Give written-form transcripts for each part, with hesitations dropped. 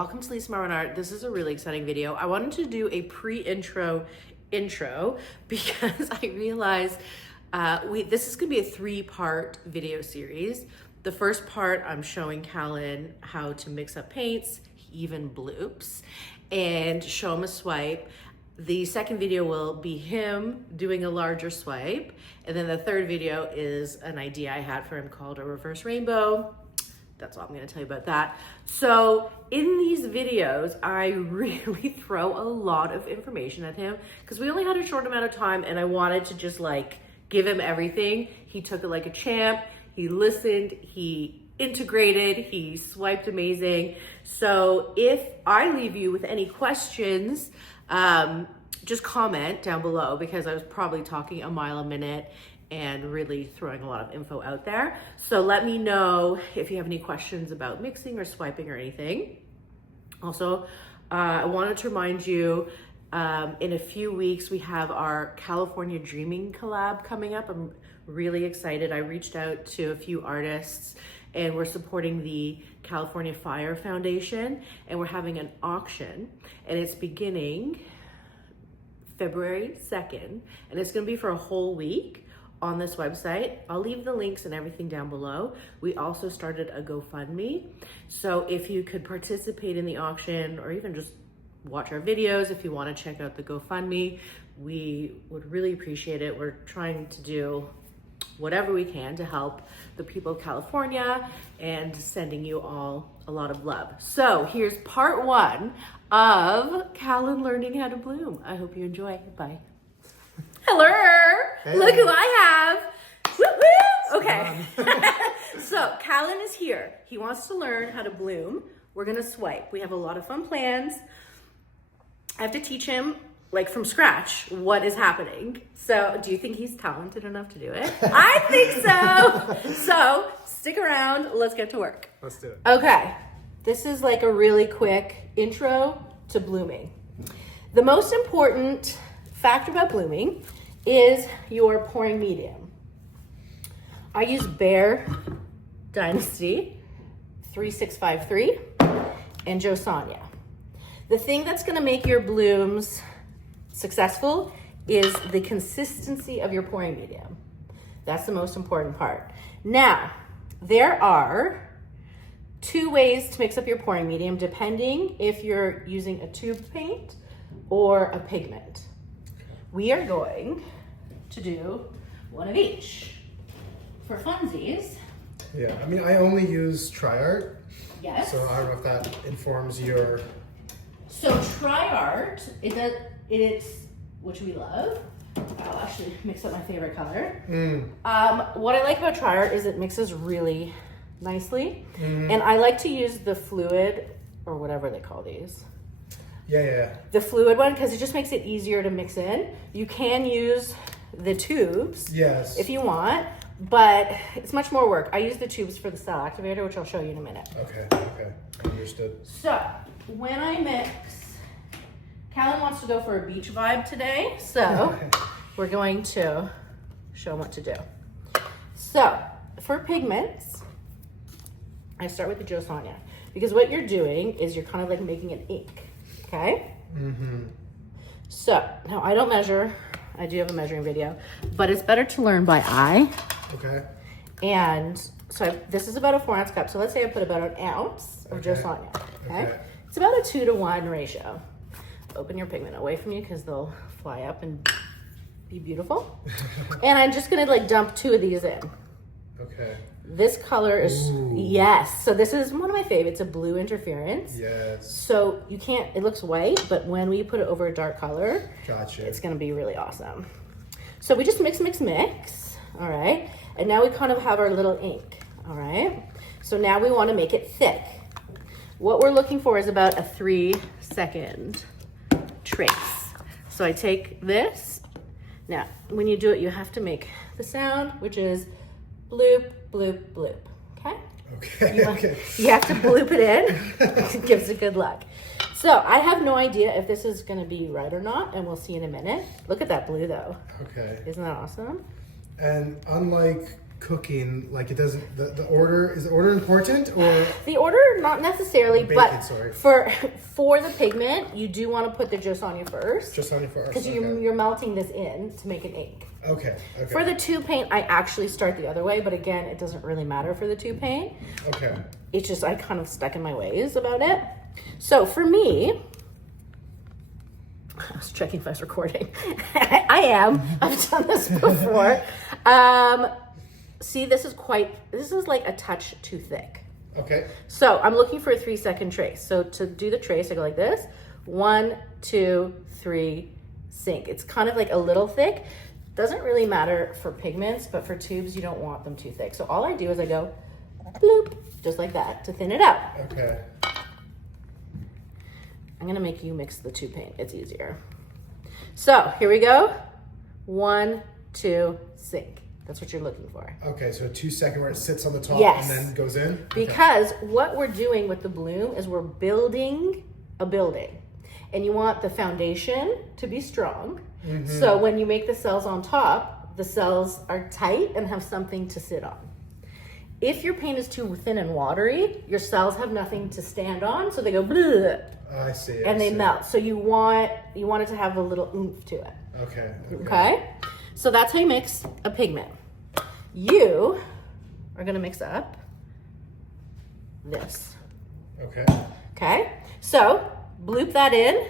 welcome to Lisa Marvin Art. This is a really exciting video. I wanted to do a pre-intro because I realized this is gonna be a 3-part video series. The first part, I'm showing Callan how to mix up paints, he even bloops, and show him a swipe. The second video will be him doing a larger swipe. And then the third video is an idea I had for him called a reverse rainbow. That's all I'm gonna tell you about that. So in these videos, I really throw a lot of information at him because we only had a short amount of time and I wanted to just like give him everything. He took it like a champ, he listened, he integrated, he swiped amazing. So if I leave you with any questions, just comment down below because I was probably talking a mile a minute and really throwing a lot of info out there. So let me know if you have any questions about mixing or swiping or anything. Also, I wanted to remind you, in a few weeks, we have our California Dreamin collab coming up. I'm really excited. I reached out to a few artists and we're supporting the California Fire Foundation and we're having an auction and it's beginning February 2nd and it's gonna be for a whole week on this website. I'll leave the links and everything down below. We also started a GoFundMe. So if you could participate in the auction or even just watch our videos, if you wanna check out the GoFundMe, we would really appreciate it. We're trying to do whatever we can to help the people of California and sending you all a lot of love. So here's part 1 of Callan learning how to bloom. I hope you enjoy. Bye. Hello. Hey. Look who I have. Woo woo. Okay. So Callan is here. He wants to learn how to bloom. We're gonna swipe. We have a lot of fun plans. I have to teach him like from scratch what is happening. So do you think he's talented enough to do it? I think so. So stick around, let's get to work. Let's do it. Okay, this is like a really quick intro to blooming. The most important factor about blooming is your pouring medium. I use Bear Dynasty 3653 and Joe Sonia. The thing that's gonna make your blooms successful is the consistency of your pouring medium. That's the most important part. Now, there are 2 ways to mix up your pouring medium depending if you're using a tube paint or a pigment. We are going to do one of each. For funsies. Yeah, I mean, I only use TriArt. Yes. So I don't know if that informs your... So TriArt, it's which we love. I'll actually mix up my favorite color. What I like about TriArt is it mixes really nicely. And I like to use the fluid, or whatever they call these. Yeah. The fluid one, because it just makes it easier to mix in. You can use the tubes if you want, but it's much more work. I use the tubes for the Cell Activator, which I'll show you in a minute. Okay, understood. So, when I mix, Callan wants to go for a beach vibe today, so we're going to show him what to do. So, for pigments, I start with the Joe Sonia, because what you're doing is you're kind of like making an ink, okay? So, now I don't measure. I do have a measuring video, but it's better to learn by eye. Okay. And so this is about a 4-ounce cup. So let's say I put about 1 ounce of Joe Sonia, okay? It's about a 2-to-1 ratio. Open your pigment away from you because they'll fly up and be beautiful. And I'm just gonna like dump 2 of these in. Okay. This color is, yes. So this is one of my favorites, a blue interference. Yes. So you can't, it looks white, but when we put it over a dark color, gotcha, it's gonna be really awesome. So we just mix, all right? And now we kind of have our little ink, all right? So now we wanna make it thick. What we're looking for is about a 3-second trace. So I take this. Now, when you do it, you have to make the sound, which is bloop, bloop, bloop, okay? Okay. You have to bloop it in. It gives it good luck. So I have no idea if this is gonna be right or not, and we'll see in a minute. Look at that blue though. Okay. Isn't that awesome? And unlike cooking, like it doesn't, the order, is the order important or? The order, not necessarily, Bacon, but sorry. for the pigment, you do want to put the Jusani first. Jusani first, because you're melting this in to make an ink. Okay. For the 2 paint, I actually start the other way, but again, it doesn't really matter for the 2 paint. Okay. It's just I kind of stuck in my ways about it. So for me, I was checking if I was recording. I am. I've done this before. See, this is like a touch too thick. Okay. So I'm looking for a 3-second trace. So to do the trace, I go like this. 1, 2, 3, sink. It's kind of like a little thick. Doesn't really matter for pigments, but for tubes, you don't want them too thick. So all I do is I go bloop, just like that to thin it out. Okay. I'm gonna make you mix the 2 paint. It's easier. So here we go. 1, 2, sink. That's what you're looking for. Okay, so a 2-second where it sits on the top Yes. and then goes in? Because what we're doing with the bloom is we're building a building. And you want the foundation to be strong. Mm-hmm. So when you make the cells on top, the cells are tight and have something to sit on. If your paint is too thin and watery, your cells have nothing to stand on, so they go bleh, I see. and they melt. So you want it to have a little oomph to it. Okay. Okay? So that's how you mix a pigment. You are gonna mix up this. Okay. Okay? So bloop that in,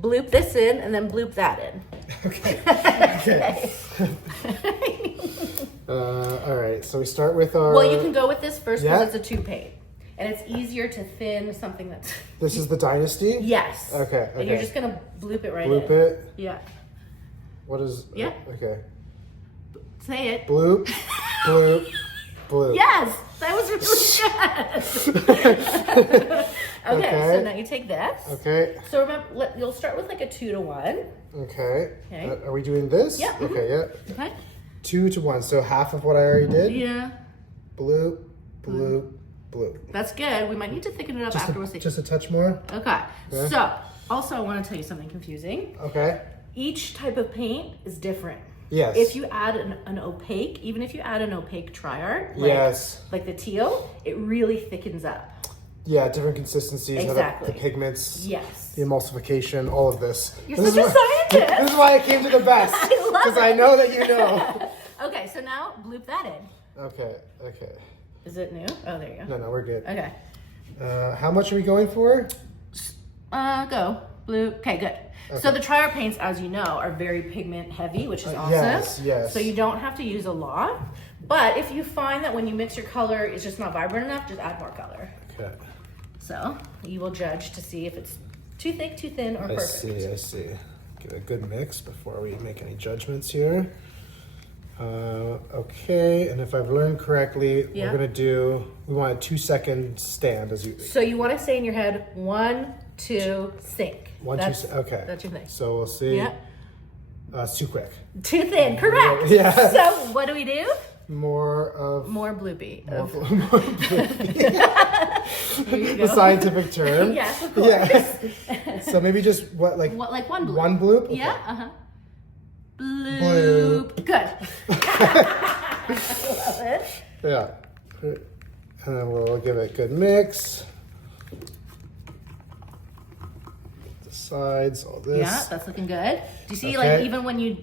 bloop this in, and then bloop that in. Okay. Okay. All right, so we start with our... Well, you can go with this first because Yeah? it's a 2 paint. And it's easier to thin something that's... This is the Dynasty? Yes. Okay, And you're just gonna bloop it right Bloop in. it? Yeah. What is... Yeah. Okay. Say it. Bloop, bloop, bloop. Yes! That was really good! Okay, so now you take this. Okay. So remember, you'll start with like a 2 to 1. Okay. Okay. Are we doing this? Yeah. Okay, yeah. Okay. 2 to 1, so half of what I already did. Yeah. Bloop, bloop, bloop. That's good. We might need to thicken it up afterwards. Just a touch more? Okay. Yeah. So, also I want to tell you something confusing. Okay. Each type of paint is different. Yes. If you add an opaque, even if you add an opaque triart, Yes. like the teal, it really thickens up. Yeah, different consistencies, Exactly. the pigments, Yes. the emulsification, all of this. You're This such a is why- scientist. This is why I came to the best. I love Because it. I know that you know. Okay, so now bloop that in. Okay, okay. Is it new? Oh, there you go. No, we're good. Okay. How much are we going for? Go. Blue. Okay, good. So the triart paints, as you know, are very pigment heavy, which is awesome. Yes, yes. So you don't have to use a lot. But if you find that when you mix your color, it's just not vibrant enough, just add more color. Okay. So you will judge to see if it's too thick, too thin, or perfect. I see. Give it a good mix before we make any judgments here. Okay, and if I've learned correctly, Yeah. we're gonna we want a 2-second stand as you. So you want to say in your head, 1, 2, sink. 1, 2, okay. That's your thing. So we'll see. Yeah. Too quick. Too thin, correct. Yeah. So what do we do? More of. More bloopy. More bloopy. There you go. The scientific term. Yes, of course. Yeah. So maybe just like Like one bloop. one bloop? Okay. Yeah, uh-huh. Bloop. Good. I love it. Yeah. And then we'll give it a good mix. The sides, all this. Yeah, that's looking good. Do you see, Okay. like, even when you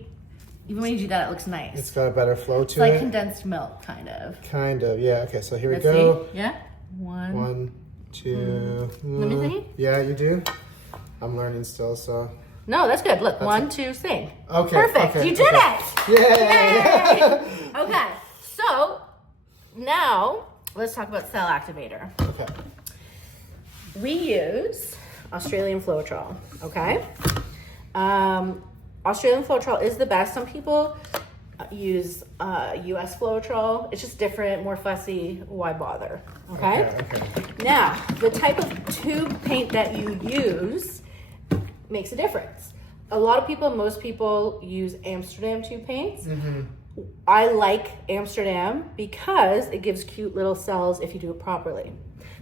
do that, it looks nice. It's got a better flow to It's like it. condensed milk, kind of. Kind of, yeah. Okay, so here we Let's go. see. Yeah. 1. 1, 2. Let me see. Yeah, you do. I'm learning still, so. No, that's good. Look, 1, 2, sing. Okay. Perfect. okay, You did okay. it. Yay! Yay! Okay. So now let's talk about Cell Activator. Okay. We use Australian Floetrol, okay? Australian Floetrol is the best. Some people use US Floetrol. It's just different, more fussy. Why bother, okay? Okay. Now, the type of tube paint that you use makes a difference. Most people use Amsterdam tube paints. Mm-hmm. I like Amsterdam because it gives cute little cells if you do it properly.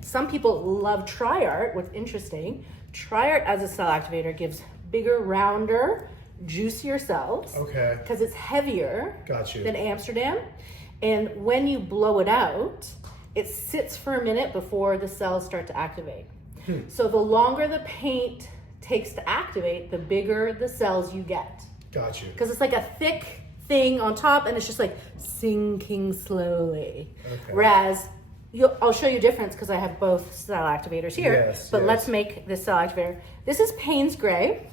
Some people love Triart. What's interesting, Triart as a cell activator gives bigger, rounder, juicier cells. Okay. Because it's heavier Got you. than Amsterdam. And when you blow it out, it sits for a minute before the cells start to activate. So the longer the paint takes to activate, the bigger the cells you get. Got you. Because it's like a thick thing on top and it's just like sinking slowly. Okay. Whereas, I'll show you a difference because I have both cell activators here. Yes, but yes. let's make this cell activator. This is Payne's Gray.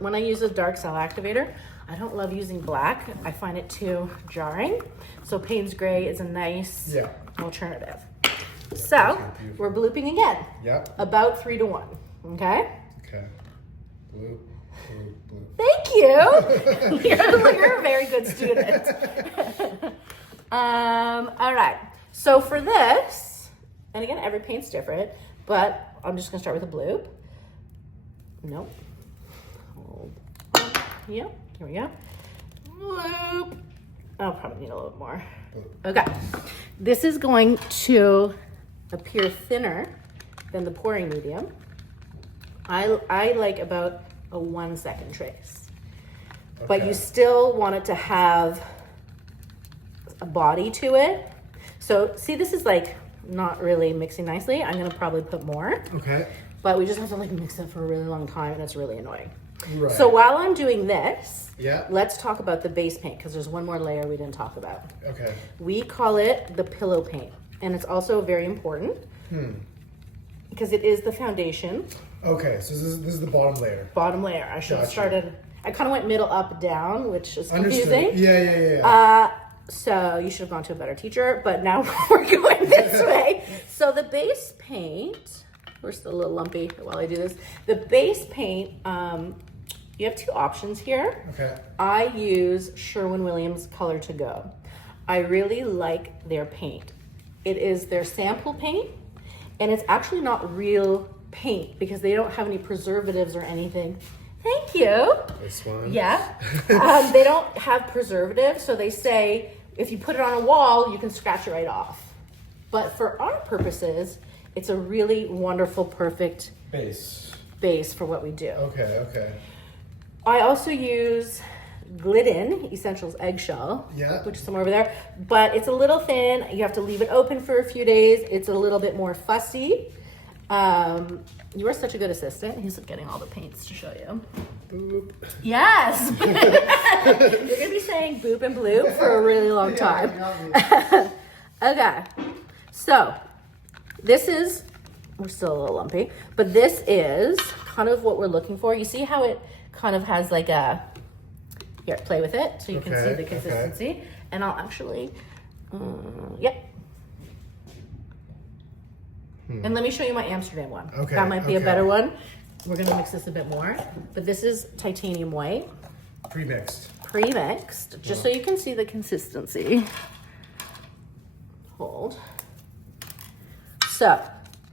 When I use a dark cell activator, I don't love using black. I find it too jarring. So Payne's Gray is a nice alternative. So we're blooping again. Yep. About 3 to 1. Okay? Okay. Bloop, bloop, bloop. Thank you. You're a very good student. All right. So for this, and again, every paint's different, but I'm just gonna start with a bloop. Nope. Hold on. Yep. Here we go. Bloop. I'll probably need a little more. Okay. This is going to appear thinner than the pouring medium. I like about a 1 second trace. Okay. But you still want it to have a body to it. So see, this is like not really mixing nicely. I'm gonna probably put more. Okay. But we just have to like mix it for a really long time and it's really annoying. Right. So while I'm doing this, yeah, let's talk about the base paint because there's one more layer we didn't talk about. Okay. We call it the pillow paint. And it's also very important because it is the foundation. Okay, so this is the bottom layer. Bottom layer. I should have started, I kind of went middle, up, down, which is confusing. Understood. Yeah. So you should have gone to a better teacher, but now we're going this way. So the base paint, we're still a little lumpy while I do this. The base paint, you have 2 options here. Okay. I use Sherwin-Williams Color to Go. I really like their paint. It is their sample paint, and it's actually not real paint because they don't have any preservatives or anything. Thank you. This one. Yeah. They don't have preservatives, so they say if you put it on a wall, you can scratch it right off. But for our purposes, it's a really wonderful, perfect base for what we do. Okay. I also use Glidden Essentials Eggshell, which is somewhere over there, but it's a little thin. You have to leave it open for a few days. It's a little bit more fussy. You are such a good assistant. He's getting all the paints to show you. Boop. Yes. You're gonna be saying boop and bloop for a really long time. Okay, so this is, we're still a little lumpy, but this is kind of what we're looking for. You see how it kind of has like a, here, play with it so you can see the consistency. And I'll actually, And let me show you my Amsterdam one. Okay. That might be a better one. We're gonna mix this a bit more, but this is titanium white. Pre-mixed, just so you can see the consistency. Hold. So,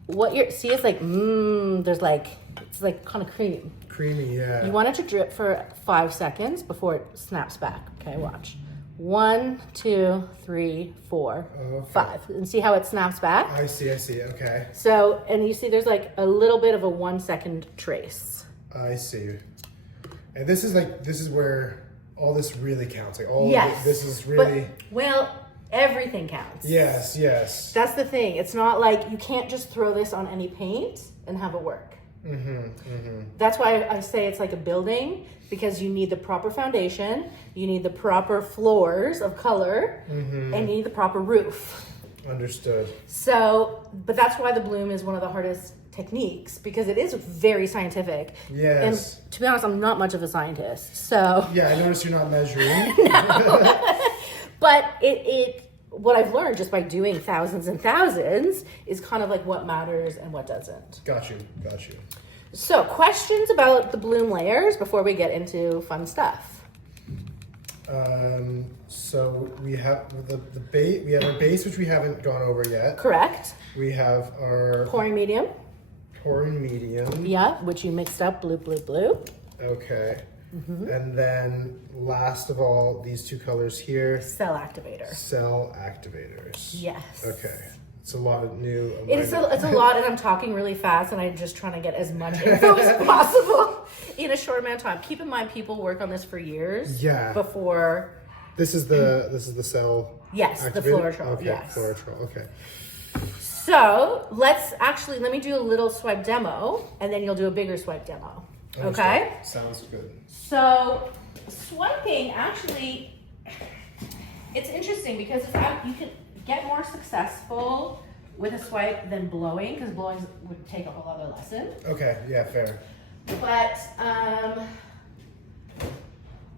what you see is like, there's like, it's like kind of cream. Creamy, yeah. You want it to drip for 5 seconds before it snaps back. Okay, watch. 1, 2, 3, 4, 5. And see how it snaps back? I see, okay. So, and you see there's like a little bit of a 1 second trace. I see. And this is where all this really counts. Like all this is really... Well, everything counts. Yes. That's the thing. It's not like you can't just throw this on any paint and have it work. That's why I say it's like a building, because you need the proper foundation, you need the proper floors of color, and you need the proper roof. Understood. So, but that's why the bloom is one of the hardest techniques, because it is very scientific. Yes. And to be honest, I'm not much of a scientist, so. Yeah, I noticed you're not measuring. No. But what I've learned just by doing thousands and thousands is kind of like what matters and what doesn't. Got you. So, questions about the bloom layers before we get into fun stuff? So we have the base. We have our base, which we haven't gone over yet. Correct. We have our pouring medium. Yeah, which you mixed up, blue. Okay. And then last of all, these 2 colors here. Cell activators. Yes. Okay. It's a lot of new. It's a lot, and I'm talking really fast, and I'm just trying to get as much info as possible in a short amount of time. Keep in mind, people work on this for years before This is the cell. Yes, activator? the Floratrol. Okay, yes. Floratrol. Okay. So let me do a little swipe demo, and then you'll do a bigger swipe demo. Okay? Sounds good. So swiping, actually, it's interesting because you can get more successful with a swipe than blowing, because blowing would take a whole other lesson. Okay, yeah, fair. But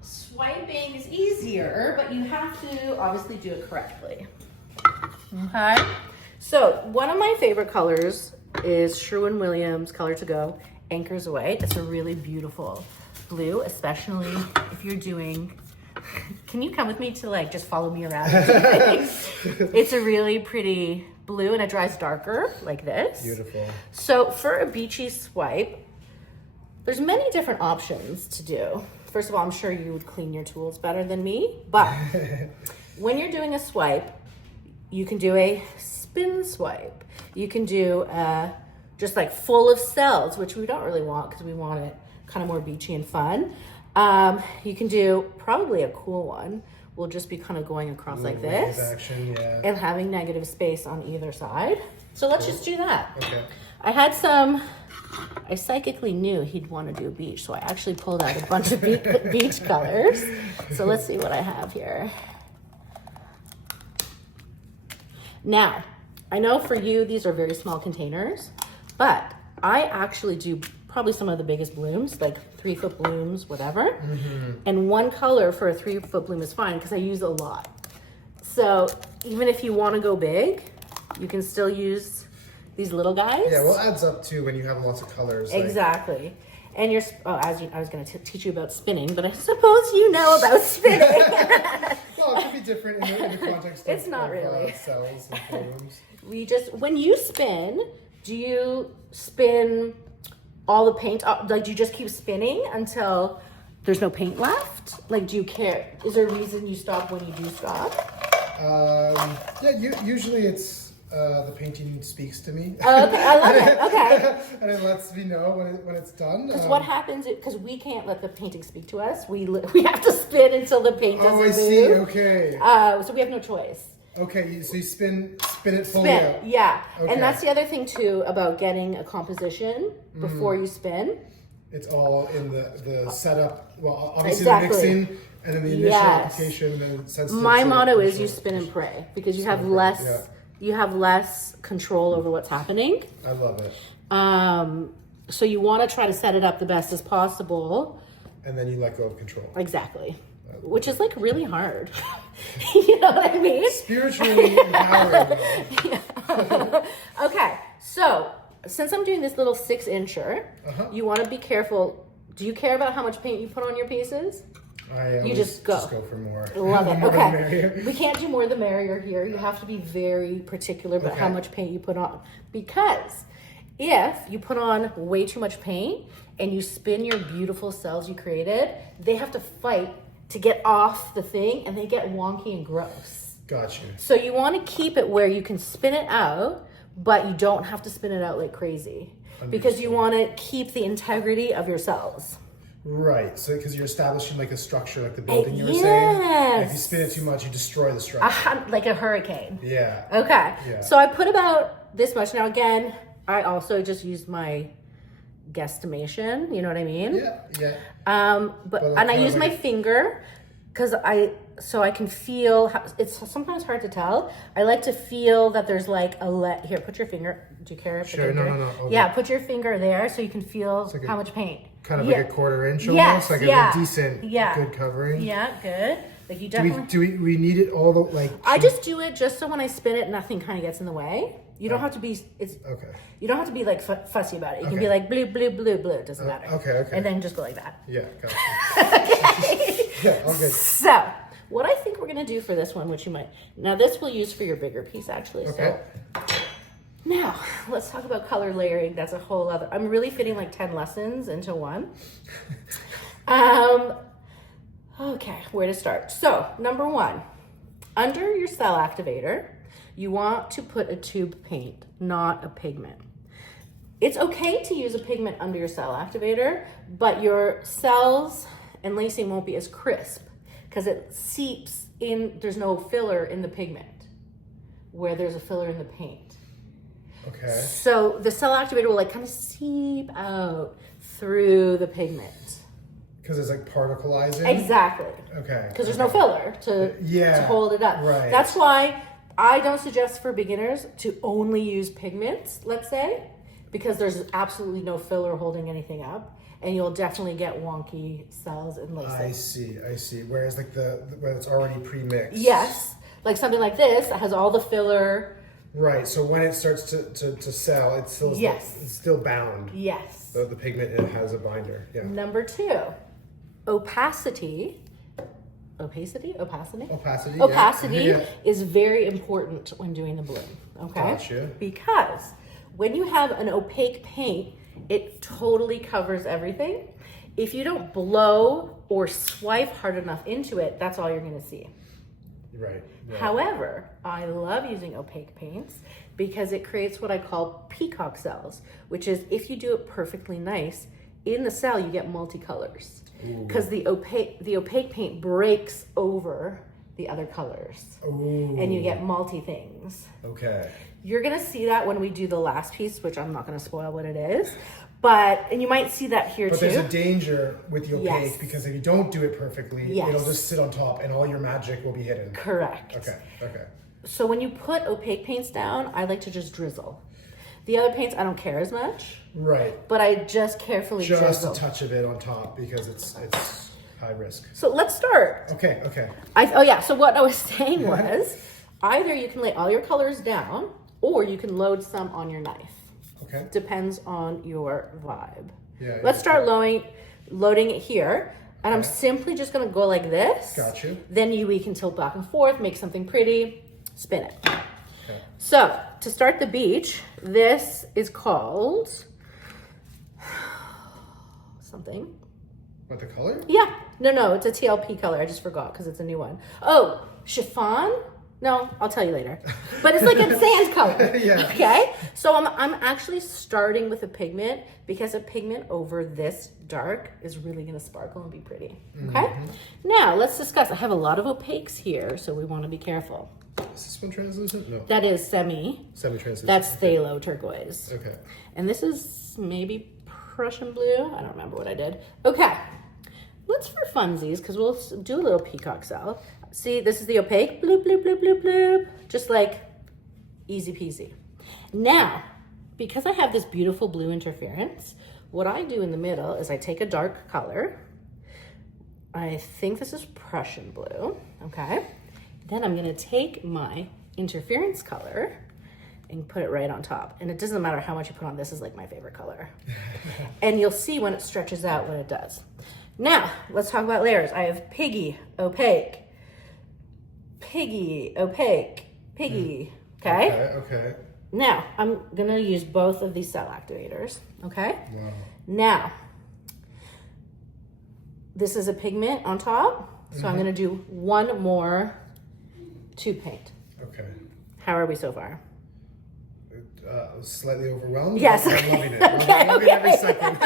swiping is easier, but you have to obviously do it correctly. Okay? So one of my favorite colors is Sherwin-Williams Color to Go Anchors Away. It's a really beautiful blue, especially if you're doing, can you come with me to like just follow me around? It's a really pretty blue and it dries darker like this. Beautiful. So for a beachy swipe, there's many different options to do. First of all, I'm sure you would clean your tools better than me, but when you're doing a swipe, you can do a spin swipe. You can do just like full of cells, which we don't really want because we want it kind of more beachy and fun. You can do probably a cool one. We'll just be kind of going across like this action, yeah. And having negative space on either side. So let's just do that. Okay. I psychically knew he'd want to do a beach, so I actually pulled out a bunch of beach colors. So let's see what I have here. Now, I know for you, these are very small containers, but I actually do probably some of the biggest blooms, like 3-foot blooms, whatever. Mm-hmm. And one color for a 3-foot bloom is fine because I use a lot. So even if you want to go big, you can still use these little guys. Yeah, well, it adds up too when you have lots of colors. Exactly. Like... And I was going to teach you about spinning, but I suppose you know about spinning. Well, it could be different in the context of, it's not really. Cells and blooms. When you spin, do you spin all the paint? Like, do you just keep spinning until there's no paint left? Like, do you care? Is there a reason you stop when you do stop? Yeah, usually it's the painting speaks to me. Oh, okay, I love it. Okay. And it lets me know when it's done. Because what happens, because we can't let the painting speak to us. We have to spin until the paint doesn't move. Oh, I see. Okay. So we have no choice. Okay, so you spin it fully out. Yeah. Okay. And that's the other thing too about getting a composition before you spin. It's all in the setup. Well, obviously the mixing and then the initial application and then sensitive. My motto is you spin and pray because you have less. Yeah. You have less control over what's happening. I love it. So you want to try to set it up the best as possible. And then you let go of control. Exactly. Which is like really hard. You know what I mean? Spiritually empowering. Yeah. Okay, so since I'm doing this little 6-incher, you want to be careful. Do you care about how much paint you put on your pieces? You just go for more. Love it. Okay. We can't do more the merrier here. You have to be very particular about how much paint you put on. Because if you put on way too much paint and you spin your beautiful cells you created, they have to fight to get off the thing and they get wonky and gross. Gotcha. So you want to keep it where you can spin it out, but you don't have to spin it out like crazy. Understood. Because you want to keep the integrity of your cells. Right, so because you're establishing like a structure, like the building you were saying. And if you spin it too much, you destroy the structure. Like a hurricane. Yeah. Okay. Yeah. So I put about this much. Now again, I also just used my guesstimation. You know what I mean? Yeah. Yeah. And I use my finger because I can feel. It's sometimes hard to tell. I like to feel that there's like here. Put your finger. Do you care? Sure. No. Yeah. Put your finger there so you can feel how much paint. Kind of like a 1/4 inch almost, like a decent, good covering. Yeah, good. Like you definitely. Do we need it all the like? I just do it just so when I spin it, nothing kind of gets in the way. You don't have to be. Okay. You don't have to be like fussy about it. You can be like blue, blue, blue, blue. It doesn't matter. Okay. And then just go like that. Yeah. Gotcha. Okay. Yeah. All good. So what I think we're gonna do for this one, which you might now this we'll use for your bigger piece actually. Okay. So, now, let's talk about color layering. That's a whole other... I'm really fitting like 10 lessons into one. Okay, where to start? So, number 1, under your cell activator, you want to put a tube paint, not a pigment. It's okay to use a pigment under your cell activator, but your cells and lacing won't be as crisp because it seeps in, there's no filler in the pigment where there's a filler in the paint. Okay. So the cell activator will like kind of seep out through the pigment. Because it's like particleizing? Exactly. Okay. Because there's no filler to hold it up. Right. That's why I don't suggest for beginners to only use pigments, let's say, because there's absolutely no filler holding anything up. And you'll definitely get wonky cells and laces. I see. Whereas like when it's already pre-mixed. Yes. Like something like this that has all the filler. Right. So when it starts to sell, it's still it's still bound. Yes. The pigment, it has a binder. Yeah. Number 2, opacity. Opacity yeah. is very important when doing the bloom. Okay. Gotcha. Because when you have an opaque paint, it totally covers everything. If you don't blow or swipe hard enough into it, that's all you're going to see. Right. However, I love using opaque paints because it creates what I call peacock cells, which is if you do it perfectly nice, in the cell you get multicolors. Because the opaque paint breaks over the other colors. Ooh. And you get multi things. Okay. You're gonna see that when we do the last piece, which I'm not gonna spoil what it is, and you might see that here too. But there's a danger with the opaque Yes. because if you don't do it perfectly, Yes. it'll just sit on top and all your magic will be hidden. Correct. Okay. So when you put opaque paints down, I like to just drizzle. The other paints, I don't care as much. Right. But I just carefully drizzle. Just a touch of it on top because it's high risk. So let's start. Okay. So what I was saying was, either you can lay all your colors down, or you can load some on your knife. Okay. Depends on your vibe. Yeah. Let's start loading it here. And I'm simply just gonna go like this. Got you. Then we can tilt back and forth, make something pretty, spin it. Okay. So to start the beach, this is called something. What, the color? Yeah. No, it's a TLP color. I just forgot because it's a new one. Oh, chiffon? No, I'll tell you later. But it's like a sand color. Yeah. Okay? So I'm actually starting with a pigment because a pigment over this dark is really going to sparkle and be pretty. Okay? Mm-hmm. Now, let's discuss. I have a lot of opaques here, so we want to be careful. Is this one translucent? No. That is semi-translucent. That's phthalo turquoise. Okay. And this is maybe Prussian blue. I don't remember what I did. Okay. Let's for funsies, because we'll do a little peacock cell. See, this is the opaque. Bloop, bloop, bloop, bloop, bloop. Just like easy peasy. Now, because I have this beautiful blue interference, what I do in the middle is I take a dark color. I think this is Prussian blue, okay? Then I'm gonna take my interference color and put it right on top. And it doesn't matter how much you put on, this is like my favorite color. And you'll see when it stretches out what it does. Now, let's talk about layers. I have piggy, opaque, piggy, opaque, piggy, okay? Okay. Now, I'm gonna use both of these cell activators, okay? Wow. Now, this is a pigment on top, so I'm gonna do one more tube paint. Okay. How are we so far? Slightly overwhelmed. Yes. I'm loving it. I'm loving every second.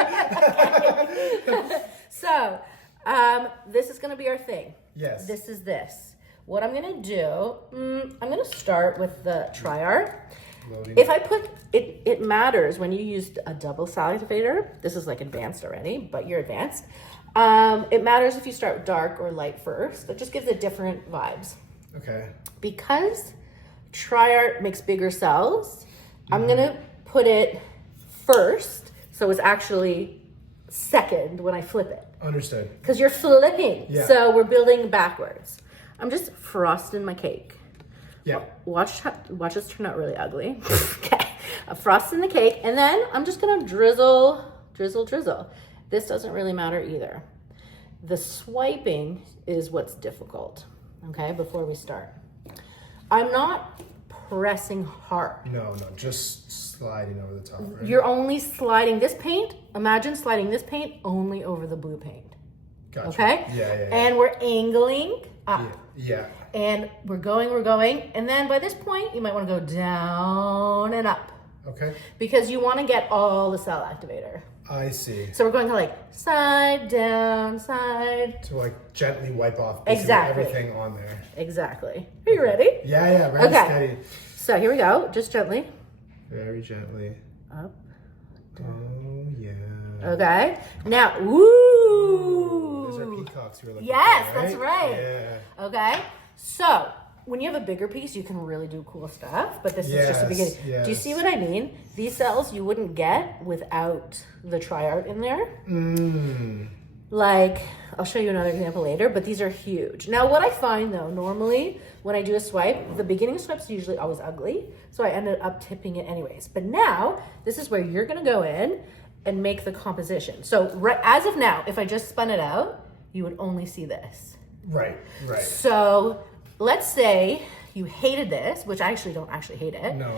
So, this is gonna be our thing. Yes. This is this. What I'm gonna do, I'm gonna start with the Tri-Art. Loading. If I put, it matters when you use a double cell activator. This is like advanced already, but you're advanced. It matters if you start dark or light first. It just gives it different vibes. Okay. Because Tri-Art makes bigger cells, I'm gonna put it first, so it's actually second when I flip it. Understood. Because you're flipping, Yeah. so we're building backwards. I'm just frosting my cake. Yeah. Watch this turn out really ugly. Okay, I'm frosting the cake, and then I'm just gonna drizzle. This doesn't really matter either. The swiping is what's difficult, okay, before we start. I'm not pressing hard. No, just sliding over the top, right? You're only sliding this paint. Imagine sliding this paint only over the blue paint. Gotcha. Okay? Yeah. And we're angling up. Yeah. And we're going. And then by this point, you might want to go down and up. Okay. Because you want to get all the cell activator. I see. So we're going kind of like side, down, side. To like gently wipe off everything on there. Exactly. Are you ready? Yeah, ready, steady. So here we go, just gently. Very gently. Up. Oh, yeah. Okay. Now, ooh. Those are peacocks you were looking for, that's right. Yeah. Okay. So, when you have a bigger piece, you can really do cool stuff, but this is just the beginning. Yes. Do you see what I mean? These cells you wouldn't get without the tri-art in there. Like, I'll show you another example later, but these are huge. Now, what I find though, normally when I do a swipe, the beginning swipe's usually always ugly, so I ended up tipping it anyways. But now, this is where you're gonna go in and make the composition. So as of now, if I just spun it out, you would only see this. Right. So let's say you hated this, which I actually don't actually hate it. No,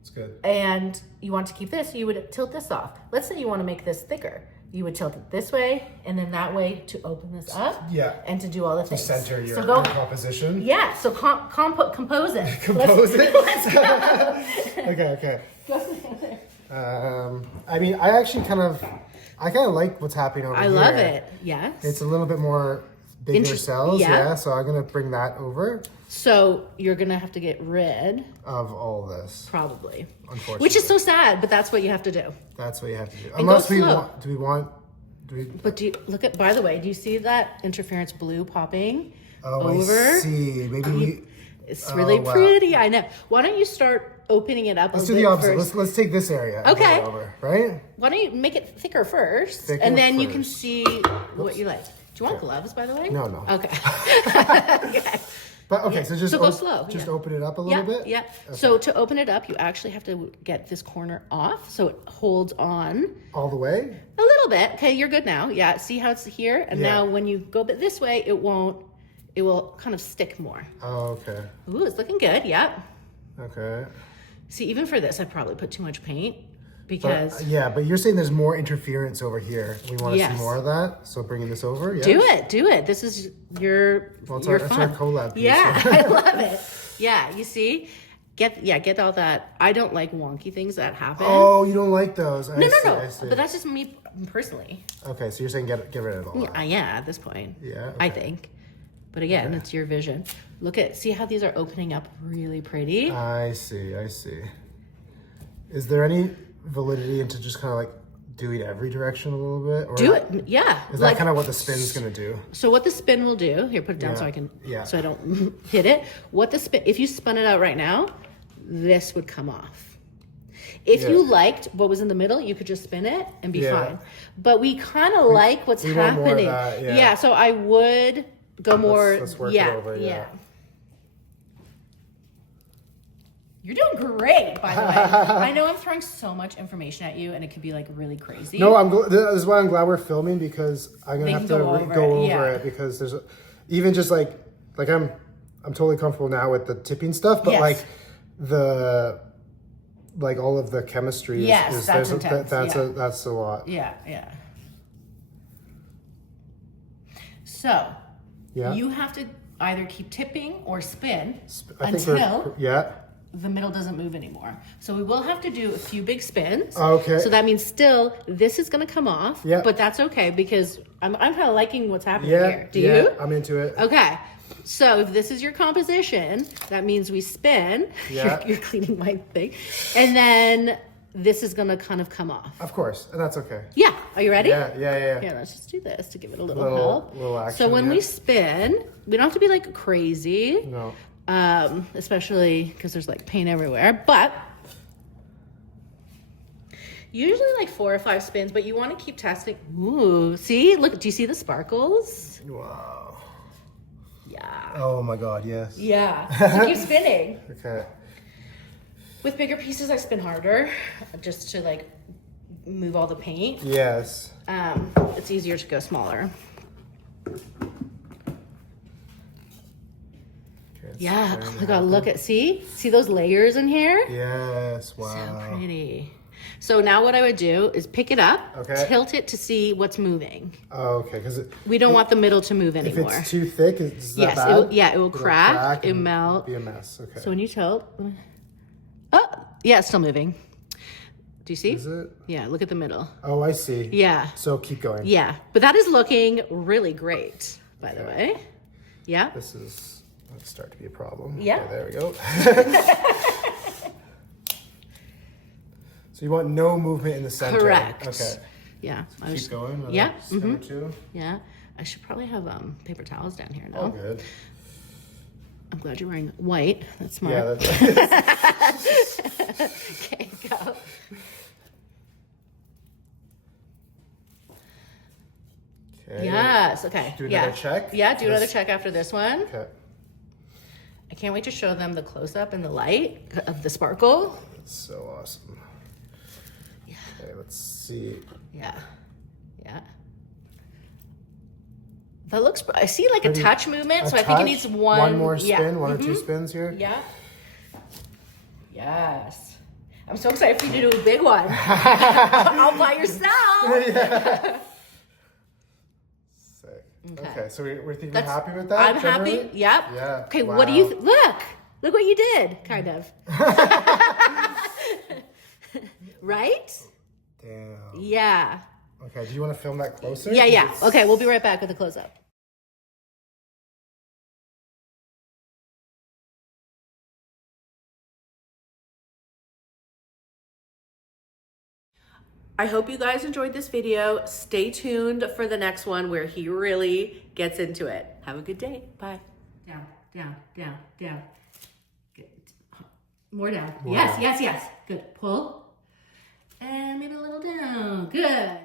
it's good. And you want to keep this, you would tilt this off. Let's say you want to make this thicker. You would tilt it this way and then that way to open this up. Yeah. And to do all the things. To center your composition. Yeah, so compose it. Compose it? Let's go. Okay. Go. I mean, I kind of like what's happening over here. I love it, yes. It's a little bit more bigger cells, yeah. So I'm gonna bring that over. So you're gonna have to get rid of all this, probably. Unfortunately, which is so sad, but that's what you have to do. That's what you have to do. And unless we want, do we? But do you look at? By the way, do you see that interference blue popping over? I see. Maybe it's really pretty. I know. Why don't you start opening it up? Let's do the opposite. Let's take this area. Okay. Over, right? Why don't you make it thicker first, and then you can see what you like. Do you want gloves, by the way? No. Okay. Okay. But okay, so just go slow. Just open it up a little bit. Yeah. Okay. So to open it up, you actually have to get this corner off so it holds on. All the way? A little bit. Okay, you're good now. Yeah. See how it's here, and now when you go this way, it won't. It will kind of stick more. Oh, okay. Ooh, it's looking good. Yeah. Okay. See, even for this, I probably put too much paint. Because but you're saying there's more interference over here. We want to see more of that. So bringing this over, do it. This is your fun. It's our collab piece. Yeah, I love it. Yeah, you see, get all that. I don't like wonky things that happen. Oh, you don't like those? No. But that's just me personally. Okay, so you're saying get rid of all that. Yeah, at this point. Yeah. Okay. I think. But again, it's your vision. See how these are opening up really pretty. I see. Is there any validity into just kind of like doing every direction a little bit? Or do it, yeah. Is that kind of what the spin's gonna do? So what the spin will do, here, put it down so I can, so I don't hit it. If you spun it out right now, this would come off. If you liked what was in the middle, you could just spin it and be fine. But we kind of like what's happening. That, so I would go more, let's work it over, yeah. You're doing great, by the way. I know I'm throwing so much information at you, and it could be like really crazy. No, this is why I'm glad we're filming, because I'm gonna have to go over it because there's even just like I'm totally comfortable now with the tipping stuff, but like all of the chemistry is that's intense. That's a lot. Yeah. So you have to either keep tipping or spin until the middle doesn't move anymore. So we will have to do a few big spins. Okay. So that means still this is going to come off, but that's okay because I'm kind of liking what's happening here. Do you? I'm into it. Okay. So if this is your composition, that means we spin. Yeah. You're cleaning my thing. And then this is going to kind of come off. Of course. And that's okay. Yeah. Are you ready? Yeah. Yeah, let's just do this to give it a little help. Little action, so when we spin, we don't have to be like crazy. No. Especially because there's like paint everywhere, but usually like 4 or 5 spins, but you want to keep testing. Ooh, see, look, do you see the sparkles? Wow. Yeah. Oh my God, yes. Yeah, so keep spinning. Okay. With bigger pieces, I spin harder just to like move all the paint. Yes. It's easier to go smaller. Yeah, oh my God, look at, see those layers in here? Yes, wow. So pretty. So now what I would do is pick it up, tilt it to see what's moving. Oh, okay, because we don't want the middle to move anymore. If it's too thick, is that bad? It will crack, it melt. Be a mess, okay. So when you tilt, oh, yeah, it's still moving. Do you see? Is it? Yeah, look at the middle. Oh, I see. Yeah. So keep going. Yeah, but that is looking really great, by the way. Yeah. This is, let's start to be a problem. Yeah. Okay, there we go. So you want no movement in the center. Correct. Okay. Yeah. So keep going. Yeah. Too. Yeah. I should probably have paper towels down here now. Oh, good. I'm glad you're wearing white. That's smart. Yeah, that's Okay, go. Okay. Yes, okay. Do another check? Yeah, do another check after this one. Okay. I can't wait to show them the close-up and the light of the sparkle. That's so awesome. Yeah. Okay, let's see. Yeah. Yeah. That looks, I see like a touch movement, so I think it needs one more spin, one or two spins here. Yeah. Yes. I'm so excited for you to do a big one. All by yourself. Yeah. Sick. Okay, so we're thinking we're happy with that? I'm generally? happy. Yep. Yeah. Okay, wow. what do you, look what you did, kind of. Right? Damn. Yeah. Okay, do you want to film that closer? Yeah, yeah. Okay, we'll be right back with a close-up. I hope you guys enjoyed this video. Stay tuned for the next one where he really gets into it. Have a good day. Bye. Down, down, down, down. Good. More down. Yes, yes, yes. Good. Pull. And maybe a little down. Good.